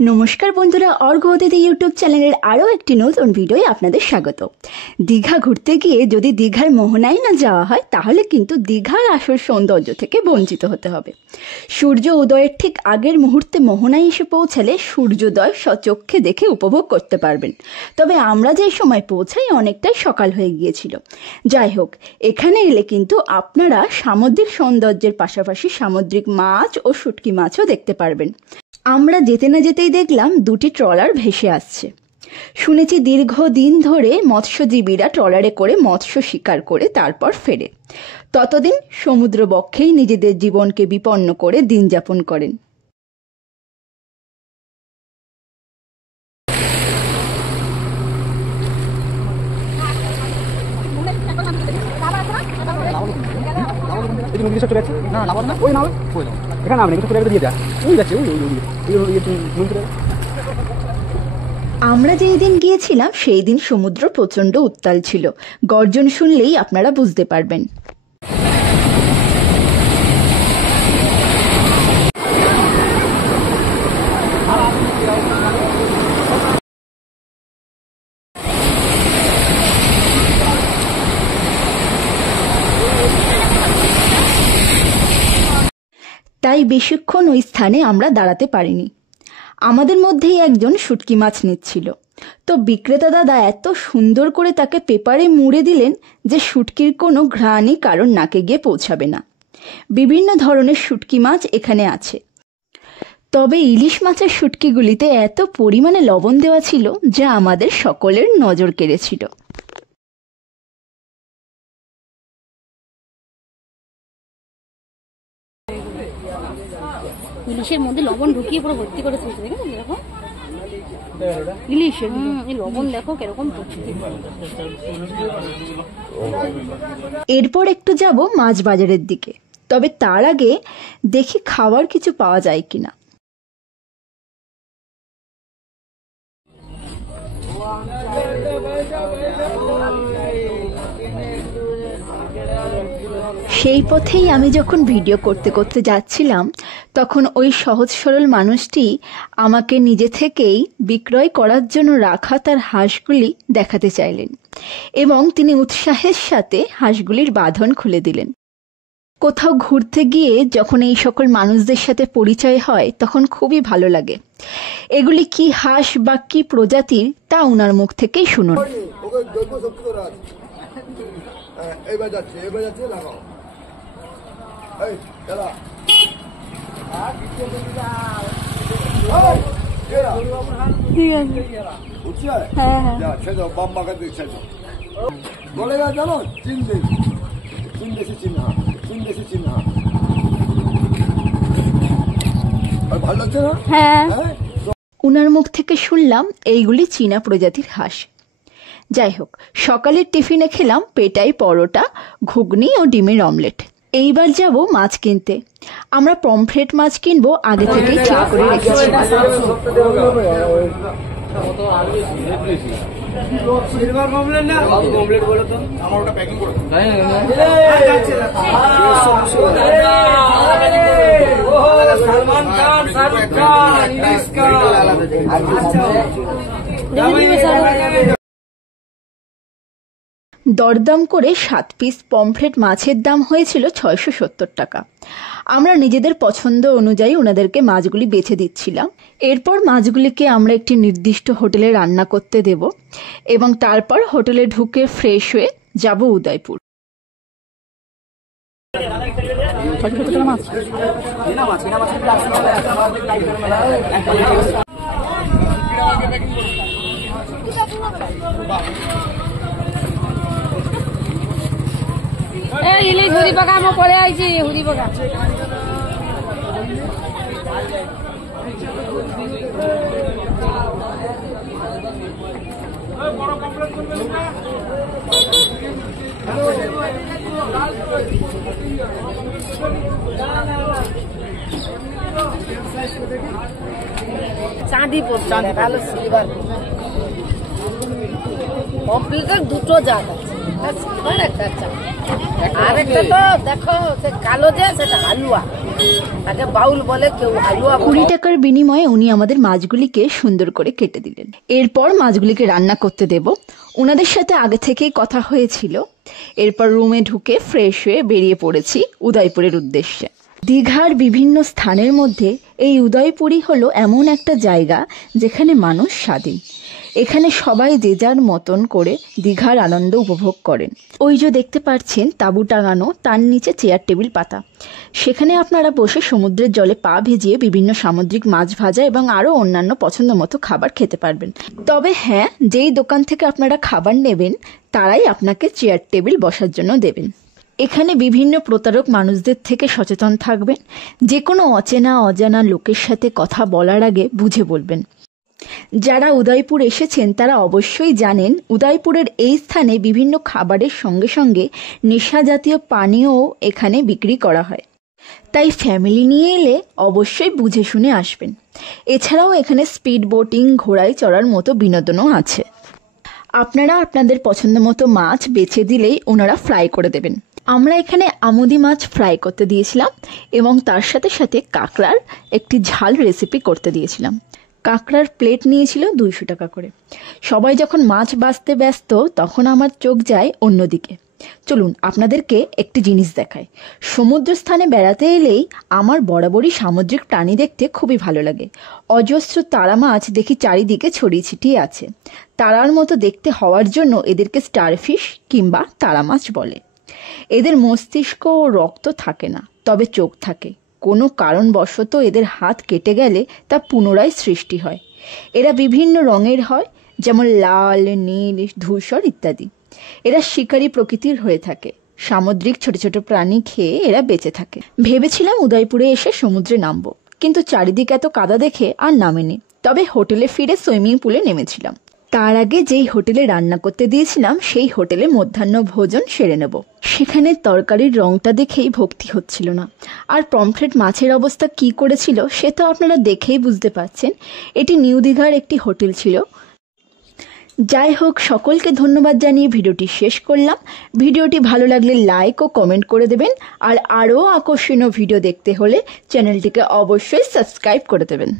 নমস্কার বন্ধুরা, অর্ঘ্য ইউটিউব চ্যানেলের আরও একটি নতুন ভিডিওয় আপনাদের স্বাগত। দীঘা ঘুরতে গিয়ে যদি দীঘার মোহনায় না যাওয়া হয় তাহলে কিন্তু দীঘার আসল সৌন্দর্য থেকে বঞ্চিত হতে হবে। সূর্য উদয়ের ঠিক আগের মুহূর্তে মোহনায় এসে পৌঁছালে সূর্যোদয় স্বচক্ষে দেখে উপভোগ করতে পারবেন। তবে আমরা যে সময় পৌঁছাই অনেকটাই সকাল হয়ে গিয়েছিল। যাই হোক, এখানে এলে কিন্তু আপনারা সামুদ্রিক সৌন্দর্যের পাশাপাশি সামুদ্রিক মাছ ও শুটকি মাছও দেখতে পারবেন। আমরা যেতে না যেতেই দেখলাম দুটি ট্রলার ভেসে আসছে। শুনেছি দীর্ঘদিন ধরে মৎস্যজীবীরা ট্রলারে করে মৎস্য শিকার করে তারপর ফেরে। ততদিন সমুদ্র বক্ষেই নিজেদের জীবনকে বিপন্ন করে দিন যাপন করেন। আমরা যেই দিন গিয়েছিলাম সেই দিন সমুদ্র প্রচণ্ড উত্তাল ছিল। গর্জন শুনলেই আপনারা বুঝতে পারবেন। তাই বেশিক্ষণ ওই স্থানে আমরা দাঁড়াতে পারিনি। আমাদের মধ্যেই একজন শুটকি মাছ নিচ্ছিল, তো বিক্রেতা দাদা এত সুন্দর করে তাকে পেপারে মুড়ে দিলেন যে শুটকির কোনো ঘ্রাণই কারণ নাকে গিয়ে পৌঁছাবে না। বিভিন্ন ধরনের শুটকি মাছ এখানে আছে, তবে ইলিশ মাছের শুটকিগুলিতে এত পরিমাণে লবণ দেওয়া ছিল যা আমাদের সকলের নজর কেড়েছিল। ইলিশের মধ্যে লবণ ঢুকিয়ে পুরো ভর্তি করে তুলতে, দেখেন এরকম ইলিশের লবণ দেখো কিরকম পড়ছে। এরপর একটু যাব মাছ বাজারের দিকে, তবে তার আগে দেখি খাবার কিছু পাওয়া যায় কিনা। সেই পথেই আমি যখন ভিডিও করতে করতে যাচ্ছিলাম তখন ওই সহজ সরল মানুষটি আমাকে নিজে থেকেই বিক্রয় করার জন্য রাখা তার হাঁসগুলি দেখাতে চাইলেন এবং তিনি উৎসাহের সাথে হাঁসগুলির বাঁধন খুলে দিলেন। কোথাও ঘুরতে গিয়ে যখন এই সকল মানুষদের সাথে পরিচয় হয় তখন খুবই ভালো লাগে। এগুলি কি হাঁস বা কি প্রজাতির তা ওনার মুখ থেকেই শুনুন। উনার মুখ থেকে শুনলাম এইগুলি চীনা প্রজাতির হাঁস। যাই হোক, সকালের টিফিনে খেলাম পেটাই পরোটা, ঘুগনি ও ডিমের অমলেট। এইবার যাব মাছ কিনতে। আমরা পমফ্রেট মাছ কিনবো আগে থেকেই ঠিক করে রেখেছি। দরদাম করে 7 পিস পমফ্রেট মাছের দাম হয়েছিল 670 টাকা। আমরা নিজেদের পছন্দ অনুযায়ী ওনাদেরকে মাছগুলি বেছে দিচ্ছিলাম। এরপর মাছগুলিকে আমরা একটি নির্দিষ্ট হোটেলে রান্না করতে দেব এবং তারপর হোটেলে ঢুকে ফ্রেশ হয়ে যাব উদয়পুর। ইলিশ হুড়ি পাকা আমার পরে আইছি, হুড়ি পাকা চাঁদি পড়ছে, ভালো সিলভার কমপ্লিটের দুটো জাত আছে, সিলভার একটা চাঁদি। আরেকটা তো দেখো কালো যে সেটা হালুয়া। তাকে বাউল বলে, কেউ হালুয়া বলে। 20 টাকার বিনিময়ে উনি আমাদের মাছগুলিকে সুন্দর করে কেটে দিলেন। এরপর মাছগুলিকে রান্না করতে দেব। ওনাদের সাথে আগে থেকেই কথা হয়েছিল। এরপর রুমে ঢুকে ফ্রেশ হয়ে বেরিয়ে পড়েছি উদয়পুরের উদ্দেশ্যে। দীঘার বিভিন্ন স্থানের মধ্যে এই উদয়পুরই হলো এমন একটা জায়গা যেখানে মানুষ স্বাধীন। এখানে সবাই যে যার মতন করে দীঘার আনন্দ উপভোগ করেন। ওই যে দেখতে পাচ্ছেন তাঁবু টাঙানো, তার নিচে চেয়ার টেবিল পাতা। সেখানে আপনারা বসে সমুদ্রের জলে পা ভিজিয়ে বিভিন্ন সামুদ্রিক মাছ ভাজা এবং আরও অন্যান্য পছন্দ মতো খাবার খেতে পারবেন। তবে হ্যাঁ, যেই দোকান থেকে আপনারা খাবার নেবেন তারাই আপনাকে চেয়ার টেবিল বসার জন্য দেবেন। এখানে বিভিন্ন প্রতারক মানুষদের থেকে সচেতন থাকবেন। যে কোনো অচেনা অজানা লোকের সাথে কথা বলার আগে বুঝে বলবেন। যারা উদয়পুর এসেছেন তারা অবশ্যই জানেন উদয়পুরের এই স্থানে বিভিন্ন খাবারের সঙ্গে সঙ্গে নেশা জাতীয় পানীয়ও এখানে বিক্রি করা হয়। তাই ফ্যামিলি নিয়ে এলে অবশ্যই বুঝে শুনে আসবেন। এছাড়াও এখানে স্পিড বোটিং, ঘোড়ায় চড়ার মতো বিনোদনও আছে। আপনারা আপনাদের পছন্দ মতো মাছ বেছে দিলেই ওনারা ফ্রাই করে দেবেন। আমরা এখানে আমুদি মাছ ফ্রাই করতে দিয়েছিলাম এবং তার সাথে সাথে কাঁকড়ার একটি ঝাল রেসিপি করতে দিয়েছিলাম। কাঁকড়ার প্লেট নিয়েছিল 200 টাকা করে। সবাই যখন মাছ বাছতে ব্যস্ত তখন আমার চোখ যায় অন্যদিকে। চলুন আপনাদেরকে একটি জিনিস দেখাই। সমুদ্র স্থানে বেড়াতে এলেই আমার বরাবরই সামুদ্রিক প্রাণী দেখতে খুবই ভালো লাগে। অজস্র তারা মাছ দেখি চারিদিকে ছড়িয়ে ছিটিয়ে আছে। তারার মতো দেখতে হওয়ার জন্য এদেরকে স্টারফিশ কিংবা তারা মাছ বলে। এদের মস্তিষ্ক ও রক্ত থাকে না, তবে চোখ থাকে। কোনো কারণবশত এদের হাত কেটে গেলে তা পুনরায় সৃষ্টি হয়। এরা বিভিন্ন রঙের হয়, যেমন লাল, নীল, ধূসর ইত্যাদি। এরা শিকারী প্রকৃতির হয়ে থাকে। সামুদ্রিক ছোট ছোট প্রাণী খেয়ে এরা বেঁচে থাকে। ভেবেছিলাম উদয়পুরে এসে সমুদ্রে নামবো, কিন্তু চারিদিকে এত কাদা দেখে আর নামিনি। তবে হোটেলে ফিরে সুইমিং পুলে নেমেছিলাম। তার আগে যেই হোটেলে রান্না করতে দিয়েছিলাম সেই হোটেলে মধ্যাহ্ন ভোজন সেরে নেব। সেখানে তরকারির রংটা দেখেই ভক্তি হচ্ছিল না। আর পমফ্রেট মাছের অবস্থা কি করেছিল সে তো আপনারা দেখেই বুঝতে পারছেন। এটি নিউ দীঘার একটি হোটেল ছিল। যাই হোক, সকলকে ধন্যবাদ জানিয়ে ভিডিওটি শেষ করলাম। ভিডিওটি ভালো লাগলে লাইক ও কমেন্ট করে দেবেন। আর আরও আকর্ষণীয় ভিডিও দেখতে হলে চ্যানেলটিকে অবশ্যই সাবস্ক্রাইব করে দেবেন।